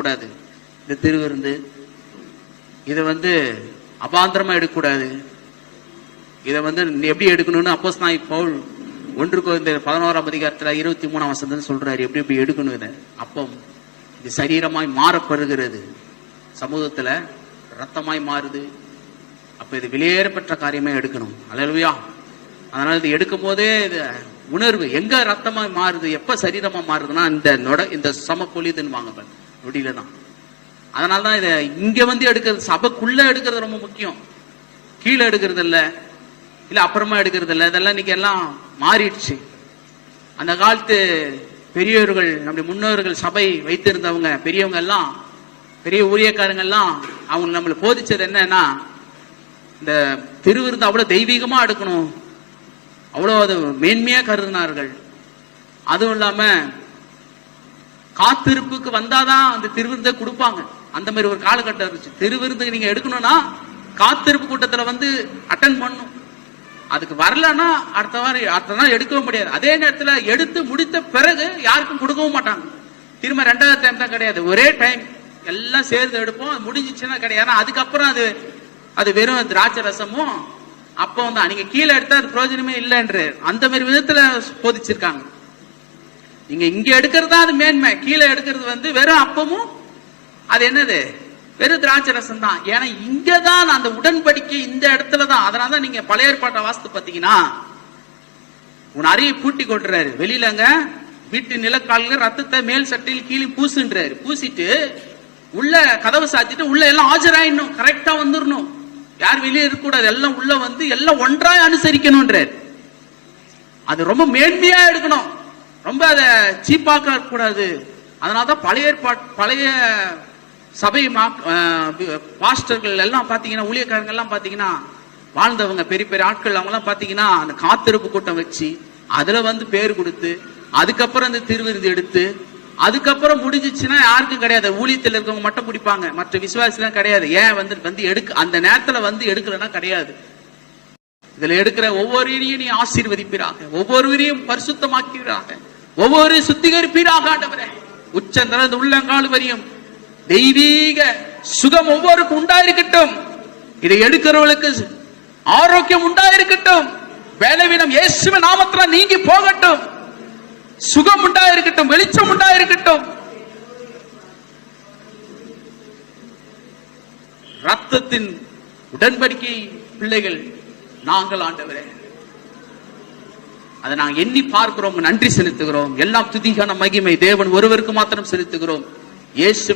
கூடாது. இந்த திருவிருந்து இதை அபாந்திரமா எடுக்கக்கூடாது. இதை எப்படி எடுக்கணும்னு அப்போஸ்தலனாகிய பவுல் 1 கொரிந்தியர் 11ஆம் அதிகாரத்துல 23ஆம் வசனத்துல சொல்றாரு. எப்படி எடுக்கணும். இதை அப்பம் இது சரீரமாய் மாறப்படுகிறது, சமூகத்துல ரத்தமாய் மாறுது. அப்ப இது வெளியேறப்பட்ட காரியமே எடுக்கணும். அல்லேலூயா. அதனால இது எடுக்கும் போதே இது உணர்வு எங்க ரத்தமாய் மாறுது, எப்ப சரீரமா மாறுதுன்னா இந்த சமப்பொலிதுன்னு வாங்க நொடியில தான். அதனாலதான் இதை இங்க எடுக்கிறது, சபைக்குள்ள எடுக்கிறது ரொம்ப முக்கியம். கீழே எடுக்கிறது இல்ல அப்புறமா எடுக்கிறது இல்ல. இதெல்லாம் இன்னைக்கு எல்லாம் மாறிடுச்சு. அந்த காலத்து பெரியவர்கள், நம்முடைய முன்னோர்கள், சபை வைத்திருந்தவங்க, பெரியவங்க எல்லாம், பெரிய ஊழியக்காரங்க எல்லாம் அவங்க நம்மளுக்கு போதிச்சது என்னன்னா, இந்த திருவிருந்து அவ்வளவு தெய்வீகமா எடுக்கணும், அவ்வளவு அது மேன்மையா கருதினார்கள். அதுவும் இல்லாம காத்திருப்புக்கு வந்தாதான் அந்த திருவிருந்தை கொடுப்பாங்க. அந்த மாதிரி ஒரு காலகட்டம் இருந்துச்சு. திருவிருந்துக்கு நீங்க எடுக்கணும்னா காத்திருப்பு கூட்டத்துல அட்டன் பண்ணும். அதுக்கு வரலன்னா அடுத்த நாள் எடுக்கவும் முடியாது. அதே நேரத்துல எடுத்து முடித்த பிறகு யாருக்கும் கொடுக்கவும் மாட்டாங்க. திரும்ப 2வது டைம் தான் கிடையாது, ஒரே டைம் எல்லாம் சேர்ந்து எடுப்போம். முடிஞ்சிச்சுன்னா கிடையாது. அதுக்கப்புறம் அது வெறும் திராட்சை ரசமும் அப்போ நீங்க கீழே எடுத்தா அது பிரயோஜனமே இல்லைன்ற அந்த மாதிரி விதத்துல போதிச்சிருக்காங்க. நீங்க இங்க எடுக்கிறது தான் அது மேன்மை, கீழே எடுக்கிறது வெறும் அப்பமும் அது என்னது வெறும் திராட்சை ரசம் தான். ஏன்னா இங்கதான் அந்த உடன்படிக்கை இந்த இடத்துலதான். அதனாலதான் நீங்க பழைய ஏற்பாட்டை வாஸ்து பாத்தீங்கன்னா உன் அறையை பூட்டி கொட்டுறாரு. வெளியிலங்க வீட்டு நிலக்கால்கள் ரத்தத்தை மேல் சட்டையில் கீழே பூசுன்றாரு. பூசிட்டு உள்ள கதவை சாத்திட்டு உள்ள எல்லாம் ஆஜராயிடணும், கரெக்டா வந்துடணும், யார் வெளியே இருக்கக்கூடாது, எல்லாம் உள்ள எல்லாம் ஒன்றாய் அனுசரிக்கணும்ன்றார். அது ரொம்ப மேன்மையா எடுக்கணும், ரொம்ப அதை சீப்பாக்க கூடாது. அதனாலதான் பழைய சபை பாஸ்டர்கள் எல்லாம் பாத்தீங்கன்னா, ஊழியக்காரங்க எல்லாம் பாத்தீங்கன்னா, வாழ்ந்தவங்க பெரிய பெரிய ஆட்கள் அவங்க எல்லாம் பாத்தீங்கன்னா அந்த காத்திருப்பு கூட்டம் வச்சு அதுல பேர் கொடுத்து அதுக்கப்புறம் அந்த திருவிருந்து எடுத்து அதுக்கப்புறம் முடிஞ்சிச்சுன்னா யாருக்கும் கிடையாது. ஊழியத்தில் இருக்கவங்க மட்டும் பிடிப்பாங்க, மற்ற விசுவாசிலாம் கிடையாது. ஏன் எடுக்க அந்த நேரத்துல எடுக்கலன்னா கிடையாது. இதுல எடுக்கிற ஒவ்வொருவரையும் நீ ஆசீர்வதிப்பீராக, ஒவ்வொருவரையும் பரிசுத்தமாக்கிறாக, ஒவ்வொரு சுத்திகரிப்பீராக ஆண்டவரே. உச்சந்தர உள்ளங்கால் வரையும் தெய்வீக சுகம் ஒவ்வொருக்கும் உண்டாயிருக்கட்டும். இதை எடுக்கிறவர்களுக்கு ஆரோக்கியம் உண்டாயிருக்கட்டும். பலவீனம் இயேசுவின் நாமத்துல நீங்கி போகட்டும். சுகம் உண்டாயிருக்கட்டும், வெளிச்சம் உண்டாயிருக்கட்டும். ரத்தத்தின் உடன்படிக்கை பிள்ளைகள் நாங்கள் ஆண்டவரே. அதை நாங்கள் எண்ணி பார்க்கிறோம், நன்றி செலுத்துகிறோம். எல்லாம் துதிக்கான மகிமை தேவன் ஒருவருக்கு மாத்திரம் செலுத்துகிறோம். இயேசு